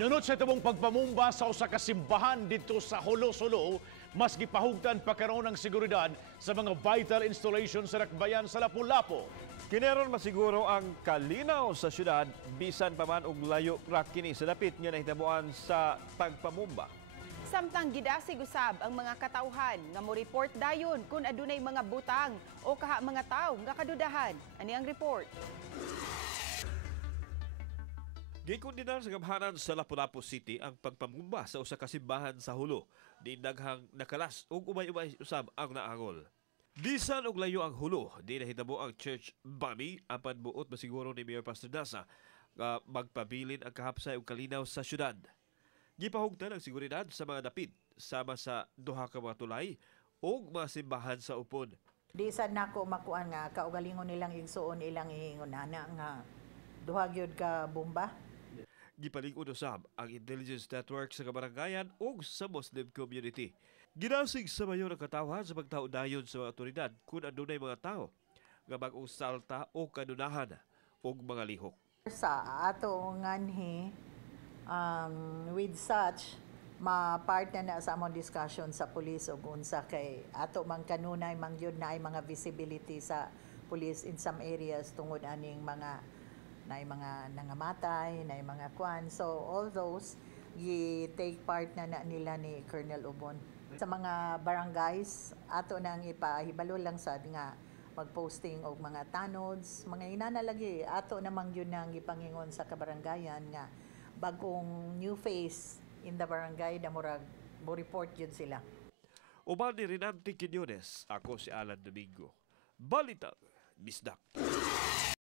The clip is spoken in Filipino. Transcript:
Nunot sa tubong pagpamomba sa usa ka simbahan dito sa Jolo Sulu, mas gipahugtan pa karon ang seguridad sa mga vital installation sa Dakbayan sa Lapu-Lapu. Kineron masiguro ang kalinaw sa syudad bisan pa man og layo ra kini sa dapit nga nahitabuan sa pagpamomba. Samtang gidasig usab ang mga katawhan nga mo report dayon kung adunay mga butang o kaha mga tawo nga kadudahan. Ani ang report? Gikundinan sa gamhanan sa Lapu-Lapu City ang pagpamumba sa usa ka simbahan sa Hulo. Di daghang nakalas ug umay-umay usab ang naangol. Bisan og layo ang Hulo, di nahitabo ang church bani apan buot masiguro ni Mayor Pastor Dasa nga magpabilin ang kahapsay ug kalinaw sa syudad. Gipahugtan ang seguridad sa mga dapit sama sa duha ka mga tulay ug mga simbahan sa upod. Di sad nako makuan nga kaugalingon nilang igsuon ilang iingon ana nga duha gyud ka bomba. Gipalig-on usab ang intelligence network sa kabarangayan ug sa Muslim community. Ginasig sa mayor ang katawhan sa pagtao dayon sa mga otoridad kung adunay mga tao nga bag-ong salta o kanunahan ug mga lihok. Sa ato nganhi with such ma-part na sa among discussion sa police ug unsa kay ato man kanunay mangyud na ay mga visibility sa police in some areas tungod aning mga nangamatay, na mga kwan. So all those take part na nila ni Colonel Ubon. Sa mga barangays, ato nang ipahibalo lang sad nga magposting og mga tanods, mga inanalagi ato namang yun nang ipangingon sa kabarangayan nga bagong new face in the barangay na murag mo report yun sila. Uban ni Rinanti Quiñones, ako si Alan Domingo. Balitang Bisdak.